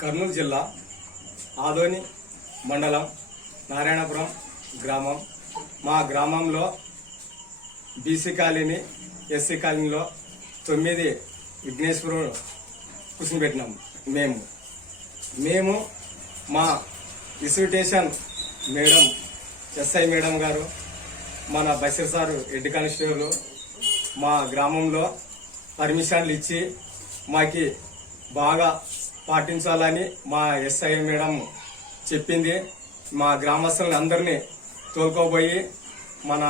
కర్నూలు జిల్లా ఆదోని మండలం నారాయణపురం గ్రామం. మా గ్రామంలో బీసీ కాలనీ, ఎస్సీ కాలనీలో 9 విఘ్నేశ్వరుడు కూర్చునిపెట్టినాం. మేము మా ఇన్స్టిట్యూషన్ మేడం, ఎస్ఐ మేడం గారు, మన బషీర్ సారు హెడ్ కానిస్టేబుల్ మా గ్రామంలో పర్మిషన్లు ఇచ్చి మాకి బాగా పాటించాలని మా ఎస్ఐ మేడం చెప్పింది. మా గ్రామస్తులని అందరినీ తోలుకోబోయి మన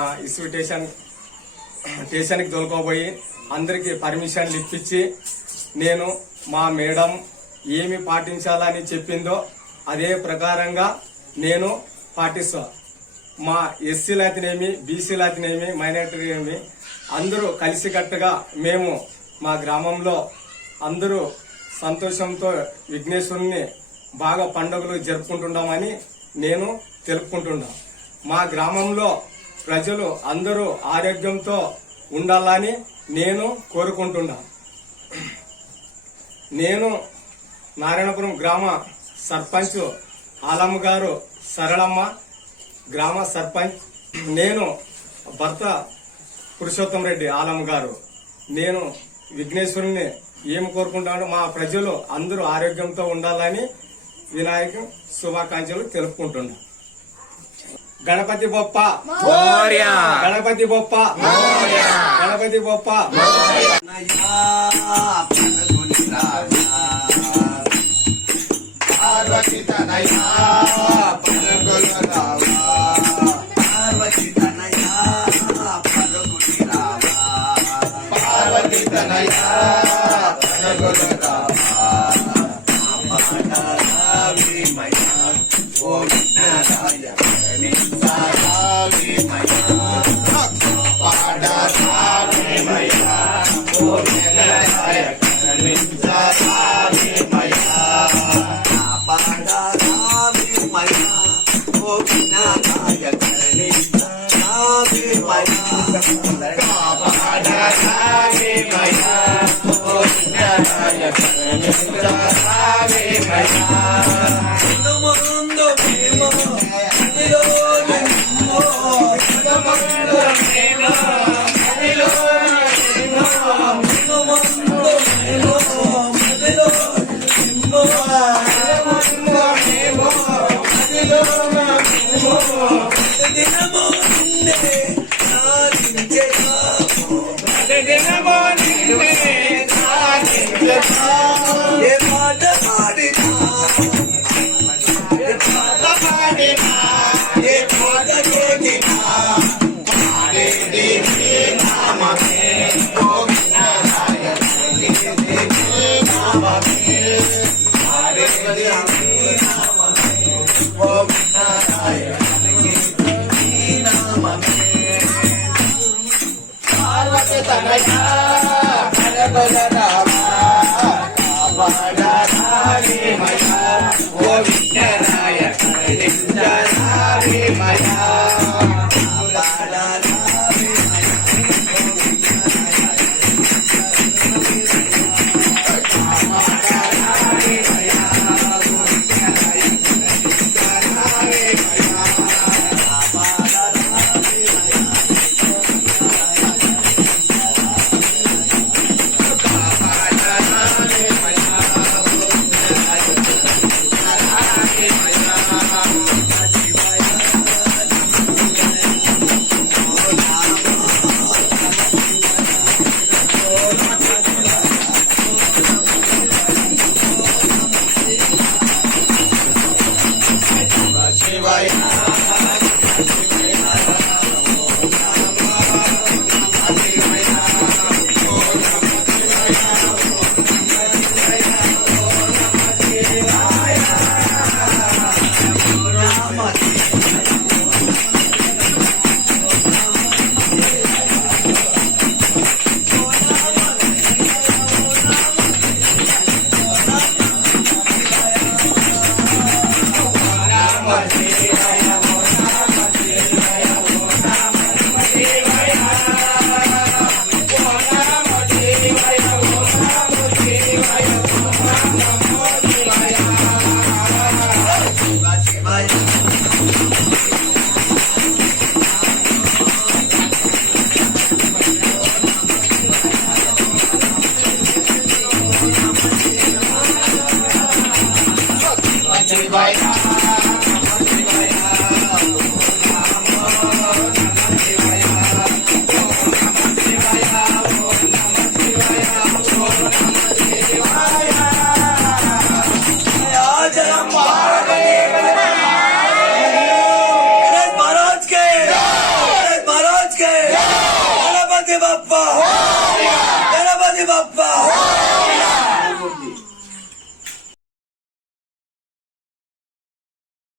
స్టేషన్కి తోలుకోబోయి అందరికీ పర్మిషన్లు ఇప్పించి నేను మా మేడం ఏమి పాటించాలని చెప్పిందో అదే ప్రకారంగా నేను పాటిస్తా. మా ఎస్సీలు అయితేనేమి, బీసీలు అయితేనేమి, మైనారిటీ ఏమి అందరూ కలిసికట్టుగా మేము మా గ్రామంలో అందరూ సంతోషంతో విఘ్నేశ్వరుని బాగా పండుగలు జరుపుకుంటున్నామని నేను తెలుపుకుంటున్నా. మా గ్రామంలో ప్రజలు అందరూ ఆరోగ్యంతో ఉండాలని నేను కోరుకుంటున్నా. నేను నారాయణపురం గ్రామ సర్పంచ్ ఆలమ్మ గారు సరళమ్మ గ్రామ సర్పంచ్, నేను భర్త పురుషోత్తం రెడ్డి ఆలమ్మ గారు. నేను విఘ్నేశ్వరుని ఏం కోరుకుంటానో మా ప్రజలు అందరూ ఆరోగ్యంతో ఉండాలని వినాయక శుభాకాంక్షలు తెలుపుకుంటున్నా. గణపతి బొప్ప, గణపతి బొప్ప, గణపతి బొప్ప. పార్వతి తనయా పరుగుల రావా, పార్వతి తనయా పరుగుల రావా, పార్వతి తనయా పరుగుల రావా. పాడారావి మయా ఓ విఘ్నరాయ కరుణించారావి మయా, పాడారావి మయా ఓ విఘ్నరాయ కరుణించారావి మయా, పాడారావి మయా ఓ విఘ్నరాయ కరుణించారావి మయా, పాడారావి మయా ఓ విఘ్నరాయ కరుణించారావి మయా. ముందు మేము అదిలో నిమ్మో, ముందు మేము అదిలో నిమ్మో, ముందు మేము అదిలో నిమ్మో, ముందు మేము అదిలో నిమ్మో. దినమో నిన్నే సాధించేదాము, దినమో నిన్నే సాధించేదాము. ఏ పాట పాడినా, ఏ పాట పాడినా, ఏ పాట చేసినా పాడేది నీ నామమే ఓ విఘ్నరాయ, పాడేది నీ నామమే, పాడేది నీ నామమే ఓ విఘ్నరాయ, పాడేది నీ నామమే. పార్వతి తనయా పరుగుల రావా, పాడారావి గణపతి బప్ప